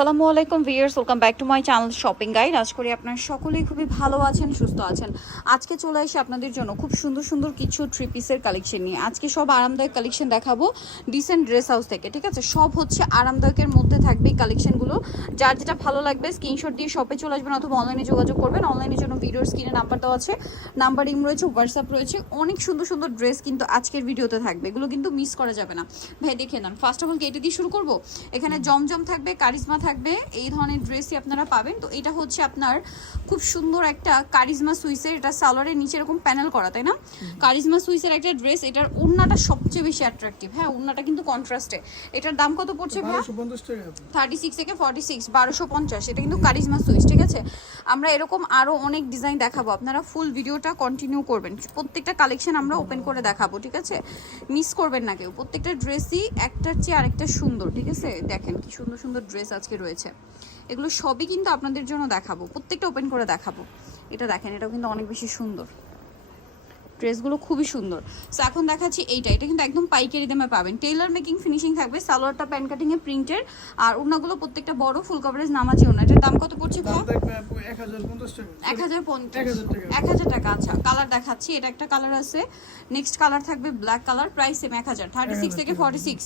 আসসালামু আলাইকুম viewers welcome back to my channel shopping guide. আজ করি আপনারা সকলেই খুবই ভালো আছেন, সুস্থ আছেন। আজকে চলে এসে আপনাদের জন্য খুব সুন্দর সুন্দর কিছু থ্রি পিসের কালেকশন নিয়ে। আজকে সব আরামদায়ক কালেকশন দেখাবো ডিসেন্ট ড্রেস হাউস থেকে, ঠিক আছে? সব হচ্ছে আরামদায়কের মধ্যে থাকবে এই কালেকশনগুলো যার যেটা ভালো লাগবে স্ক্রিনশট দিয়ে শপে চলে আসবেন অথবা অনলাইনে যোগাযোগ করবেন। অনলাইনের জন্য ভিডিওর স্ক্রিনে নাম্বার দেওয়া আছে। নাম্বারিং রয়েছে হোয়াটসঅ্যাপ রয়েছে। অনেক সুন্দর সুন্দর ড্রেস কিন্তু আজকের ভিডিওতে থাকবে। এগুলো কিন্তু মিস করা যাবে না। ভাই, দেখে নেন। ফার্স্ট অফ অল এটা দিয়ে শুরু করব? এখানে জমজম থাকবে, কারিজমা থাকবে এই ধরনের ড্রেসই আপনারা পাবেন। তো এটা হচ্ছে আপনার খুব সুন্দর একটা কারিজমা সুইসের এটা সালোয়ারের নিচে এরকম প্যানেল করা তাই না? কারিজমা সুইসের একটা ড্রেস এটার ওড়নাটা সবচেয়ে বেশি অ্যাট্রাকটিভ হ্যাঁ ওড়নাটা কিন্তু কন্ট্রাস্টে এটার দাম কত পড়ছে ভাই। থার্টি সিক্স থেকে ফর্টি সিক্স বারোশো পঞ্চাশ। এটা কিন্তু কারিজমা সুইচ ঠিক আছে? আমরা এরকম আরও অনেক ডিজাইন দেখাবো। আপনারা ফুল ভিডিওটা কন্টিনিউ করবেন। প্রত্যেকটা কালেকশন আমরা ওপেন করে দেখাবো ঠিক আছে? মিস করবেন না কেউ। প্রত্যেকটা ড্রেসই একটার চেয়ে আরেকটা সুন্দর ঠিক আছে? দেখেন কি সুন্দর সুন্দর ড্রেস আজকে রয়েছে। এগুলো সবই কিন্তু আপনাদের জন্য দেখাবো। প্রত্যেকটা ওপেন করে দেখাবো। এটা দেখেন এটাও কিন্তু অনেক বেশি সুন্দর। ড্রেসগুলো খুবই সুন্দর। সো এখন দেখাচ্ছি এইটা। এটা কিন্তু একদম পাইকারি দামে পাবেন। টেইলার মেকিং ফিনিশিং থাকবে সালোয়ারটা প্যান কাটিং এ প্রিন্টের আর ওড়নাগুলো প্রত্যেকটা বড় ফুল কভারেজ নামাজি ওড়না। এটার দাম কত পড়ছে এক হাজার পঞ্চাশ। এক হাজার টাকা। আচ্ছা কালার দেখাচ্ছি। এটা একটা কালার আছে। নেক্সট কালার থাকবে ব্ল্যাক কালার প্রাইস সেম এক হাজার। থার্টি সিক্স থেকে ফর্টি সিক্স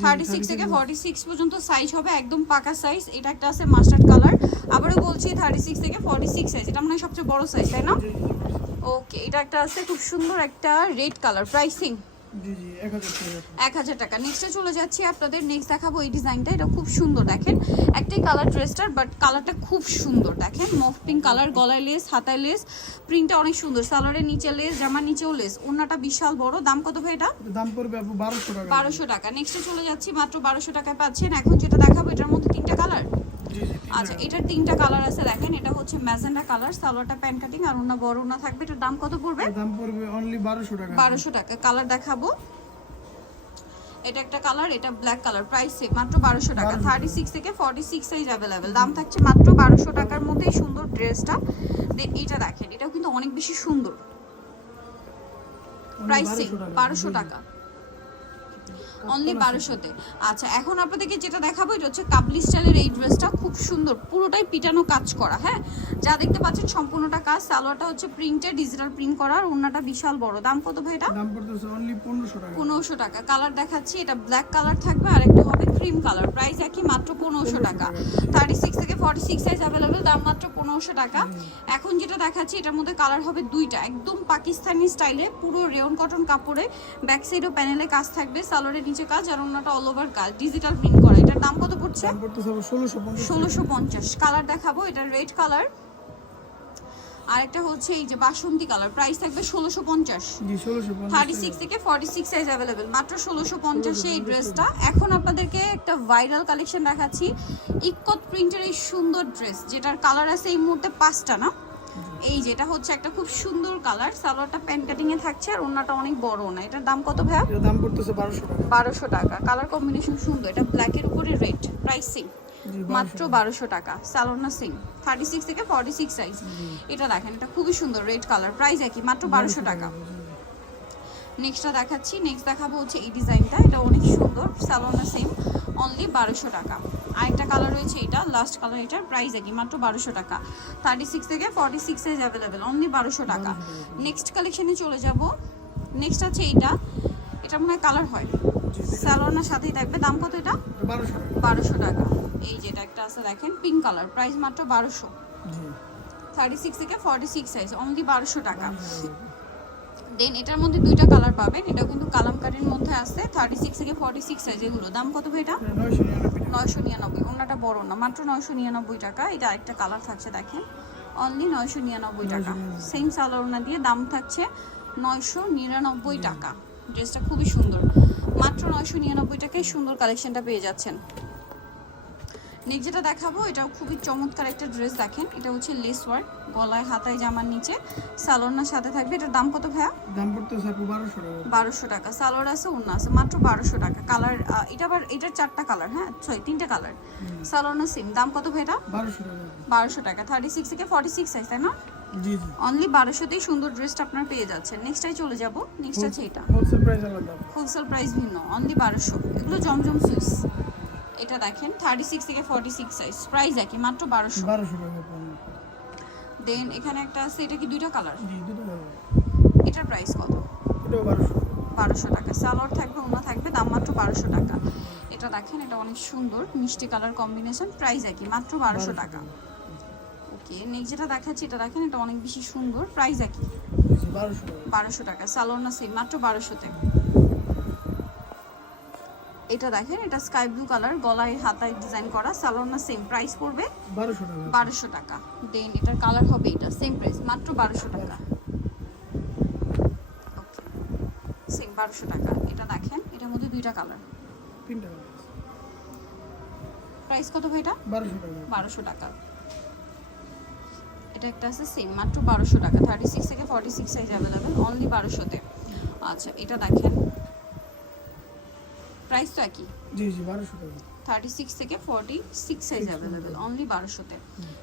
থার্টি সিক্স থেকে ফর্টি সিক্স পর্যন্ত সাইজ হবে একদম পাকা সাইজ এটা একটা আছে মাস্টার্ড কালার আবারও বলছি থার্টি সিক্স থেকে ফর্টি সিক্স সাইজ এটা মনে হয় সবচেয়ে বড় সাইজ তাই না? ওকে এটা একটা আছে খুব সুন্দর একটা রেড কালার প্রাইসিং এক হাজার টাকা নেক্সটে চলে যাচ্ছি আপনাদের। নেক্সট দেখাবো এই ডিজাইনটা এটা খুব সুন্দর দেখেন। একটাই কালার ড্রেসটার বাট কালারটা খুব সুন্দর দেখেন। মফ পিঙ্ক কালার গলায় লেস হাতায় লেস প্রিন্টটা অনেক সুন্দর। সালোয়ারের নিচে লেস জামার নিচেও লেস ওনাটা বিশাল বড়। দাম কত ভাই এটা? দাম পড়বে বারোশো টাকা। বারোশো টাকা। নেক্সটে চলে যাচ্ছি মাত্র বারোশো টাকায় পাচ্ছেন। এখন যেটা দেখাবো এটার মধ্যে তিনটা কালার আচ্ছা এটার তিনটা কালার আছে দেখেন এটা হচ্ছে ম্যাজেন্ডা কালার সালোয়ারটা প্যান কাটিং আর ওনা বড় ওনা থাকবে এটার দাম কত পড়বে? দাম পড়বে অনলি বারোশো টাকা। বারোশো টাকা কালার দেখাবো। এটা একটা কালার এটা ব্ল্যাক কালার প্রাইস সেম মাত্র বারোশো টাকা 1200 থার্টি সিক্স থেকে ফর্টি সিক্স সাইজ অ্যাভেলেবেল দাম থাকছে মাত্র বারোশো টাকার মধ্যে এই সুন্দর ড্রেসটা। দেন এটা দেখেন এটাও কিন্তু অনেক বেশি সুন্দর। প্রাইস সেম 1200 টাকা। অনলি বারোশোতে। আচ্ছা এখন আপনাদেরকে যেটা দেখাবো এটা হচ্ছে কাবলি স্টাইলের এই ড্রেসটা। খুব সুন্দর পুরোটাই পিটানো কাজ করা হ্যাঁ? যা দেখতে পাচ্ছেন সম্পূর্ণটা কাজ। সালোয়ারটা হচ্ছে প্রিন্টেড ডিজিটাল প্রিন্ট করা আর ওনাটা বিশাল বড়। দাম কত ভাই এটা? পনেরোশো টাকা। কালার দেখাচ্ছি এটা ব্ল্যাক কালার থাকবে আর একটা হবে ক্রিম কালার প্রাইস একই মাত্র পনেরোশো টাকা। থার্টি সিক্স থেকে ফর্টি সিক্স সাইজ অ্যাভেলেবেল দাম মাত্র পনেরোশো টাকা। এখন যেটা দেখাচ্ছি এটার মধ্যে কালার হবে দুইটা। একদম পাকিস্তানি স্টাইলে পুরো রেয়ন কটন কাপড়ে ব্যাক সাইডও প্যানেলে কাজ থাকবে সালোয়ারের নিচে কাজ আর অন্যটা অল ওভার কাজ ডিজিটাল প্রিন্ট করা। এটার দাম কত পড়ছে? ষোলোশো পঞ্চাশ। কালার দেখাবো এটা রেড কালার আরেকটা হচ্ছে এই যে বাসন্তী কালার প্রাইস থাকবে ষোলোশো পঞ্চাশ। থার্টি সিক্স থেকে ফর্টি সিক্স সাইজ অ্যাভেলেবেল মাত্র ষোলোশো পঞ্চাশে এই ড্রেসটা এখন আপনাদেরকে একটা ভাইরাল কালেকশন দেখাচ্ছি। ইকত প্রিন্টের এই সুন্দর ড্রেস যেটার কালার আছে এই মুহূর্তে পাঁচটা না? এই যেটা হচ্ছে একটা খুব সুন্দর কালার সালোয়ারটা প্যান্ট কাটিং এ থাকছে আর ওনাটা অনেক বড় না। এটার দাম কত ভাইয়া? এটার দাম পড়তেছে বারোশো টাকা। বারোশো টাকা। কালার কম্বিনেশন সুন্দর। এটা ব্ল্যাকের উপরে রেড প্রাইসিং জি মাত্র বারোশো টাকা। সালোনা সিং থার্টি সিক্স থেকে ফর্টি সিক্স সাইজ এটা দেখেন এটা খুবই সুন্দর রেড কালার প্রাইস একই মাত্র বারোশো টাকা। নেক্সটটা দেখাচ্ছি। নেক্সট দেখাবো হচ্ছে এই ডিজাইনটা এটা অনেক সুন্দর। সালোনা সেম অনলি বারোশো টাকা। আরেকটা কালার লাস্ট কালার এটার প্রাইস একই মাত্র বারোশো টাকা। থার্টি সিক্স থেকে forty six size available only বারোশো টাকা। নেক্সট কালেকশনে চলে যাব। নেক্সট আছে এইটা। এটা মনে হয় কালার হয়। সালোনার সাথেই থাকবে। দাম কত এটা? বারোশো টাকা। এই যেটা একটা আছে দেখেন পিঙ্ক কালার প্রাইস মাত্র বারোশো। থার্টি সিক্স থেকে ফর্টি সিক্স সাইজ অনলি বারোশো টাকা। দেন এটার মধ্যে দুইটা কালার পাবেন। এটা কিন্তু কালামকারির মধ্যে আছে থার্টি সিক্স থেকে ফর্টি সিক্স সাইজ এগুলো দাম কত ভাই এটা? নয়শো নিরানব্বই। নিরানব্বই বড় না মাত্র নয়শো নিরানব্বই টাকা। এটা একটা কালার থাকছে দেখেন। অনলি নয়শো নিরানব্বই টাকা। সেম সালোয়ার ওনা দিয়ে দাম থাকছে নয়শো নিরানব্বই টাকা। ড্রেসটা খুবই সুন্দর। মাত্র নয়শো নিরানব্বই টাকায় সুন্দর কালেকশনটা পেয়ে যাচ্ছেন। নেক্সট যেটা দেখাবো এটাও খুবই চমৎকার একটা ড্রেস দেখেন। এটা হচ্ছে লেস ওয়ার্ক গলায় হাতায় জামার নিচে। সালোয়ার সাথে থাকবে। এটার দাম কত ভাইয়া? দাম পড়তেছে আপু বারোশো টাকা। বারোশো টাকা। সালোয়ার আছে অন্য আছে মাত্র বারোশো টাকা। কালার এটা আবার এটার চারটা কালার হ্যাঁ? ছয় তিনটে কালার। সালোয়ার সিম দাম কত ভাই এটা বারোশো টাকা। বারোশো টাকা। থার্টি সিক্স থেকে ফর্টি সিক্স সাইজ তাই না? জি জি। অনলি বারোশোতেই সুন্দর ড্রেসটা আপনার পেয়ে যাচ্ছেন। নেক্সটাই চলে যাব। নেক্সট আছে এটা। হোলসেল প্রাইস আলাদা। হোলসেল প্রাইস ভিন্ন। অনলি বারোশো। এগুলো জমজম সুইস এটা দেখেন থার্টি সিক্স থেকে ফর্টি সিক্স সাইজ প্রাইস একই মাত্র বারোশো। বারোশো টাকা পড়বে দেন এখানে একটা আছে এটা কি দুইটা কালার জি দুটো পারবে এটার প্রাইস কত? বারোশো। টাকা বারোশো টাকা। সালোয়ার থাকবে ওনা থাকবে দাম মাত্র বারোশো টাকা। এটা দেখেন এটা অনেক সুন্দর মিষ্টি কালার কম্বিনেশন প্রাইস একই মাত্র বারোশো টাকা। ওকে নেক্সট যেটা দেখাচ্ছি এটা দেখেন এটা অনেক বেশি সুন্দর প্রাইস একই। জি বারোশো টাকা। বারোশো টাকা। সালোয়ার না সেম মাত্র বারোশোতে। এটা দেখেন এটা স্কাই ব্লু কালার গলায় হাতায় ডিজাইন করা সালোয়ার না সেম প্রাইস পড়বে বারোশো টাকা দেন এটার কালার হবে এটা সেম প্রাইস মাত্র বারোশো টাকা। ওকে সেম বারোশো টাকা। এটা দেখেন এটার মধ্যে দুইটা কালার প্রাইস কত ভাই এটা? বারোশো টাকা। এটা একটা আছে সেম মাত্র বারোশো টাকা। থার্টি সিক্স থেকে forty six size available only বারোশোতে। আচ্ছা এটা দেখেন প্রাইস তো একই জি জি বারোশো টাকা। থার্টি সিক্স থেকে forty six size available only বারোশোতে।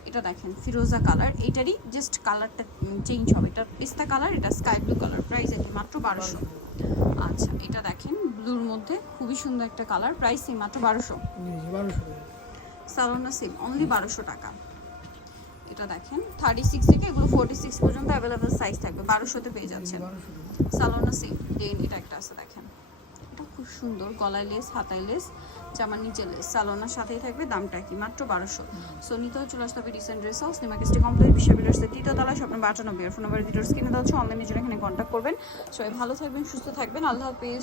এটা দেখেন ফিরোজা কালার এটারই জাস্ট কালারটা চেঞ্জ হবে। এটা পিস্তা কালার এটা স্কাই ব্লু কালার প্রাইস এটি মাত্র বারোশো। আচ্ছা এটা দেখেন ব্লুর মধ্যে খুবই সুন্দর একটা কালার প্রাইস এই মাত্র বারোশো। জি সালোনা সেম অনলি বারোশো টাকা। এটা দেখেন থার্টি সিক্স থেকে এগুলো ফোর্টি সিক্স পর্যন্ত অ্যাভেলেবেল সাইজ থাকবে বারোশোতে পেয়ে যাচ্ছেন। সালোনা সেম দেন এটা একটা আছে দেখেন। এটা খুব সুন্দর গলায় লেস হাতায় লেস জামার নিচে লেস সালোনার সাথেই থাকবে দামটা কি? মাত্র বারোশো। সো নিতেও চলে আসতে হবে রিসেন্ট ড্রেস হাউস নিমাকিস্টি কমপ্লিট বিশ্ব বিল্ডার্সের তৃতীয় তলা স্বপ্ন বাটানব্বই ফোন নাম্বার ভিডিওর কিনে দেওয়া হচ্ছে অনলাইনে জন্য এখানে কন্ট্যাক্ট করবেন। সবাই ভালো থাকবেন, সুস্থ থাকবেন। আল্লাহ হাফিজ।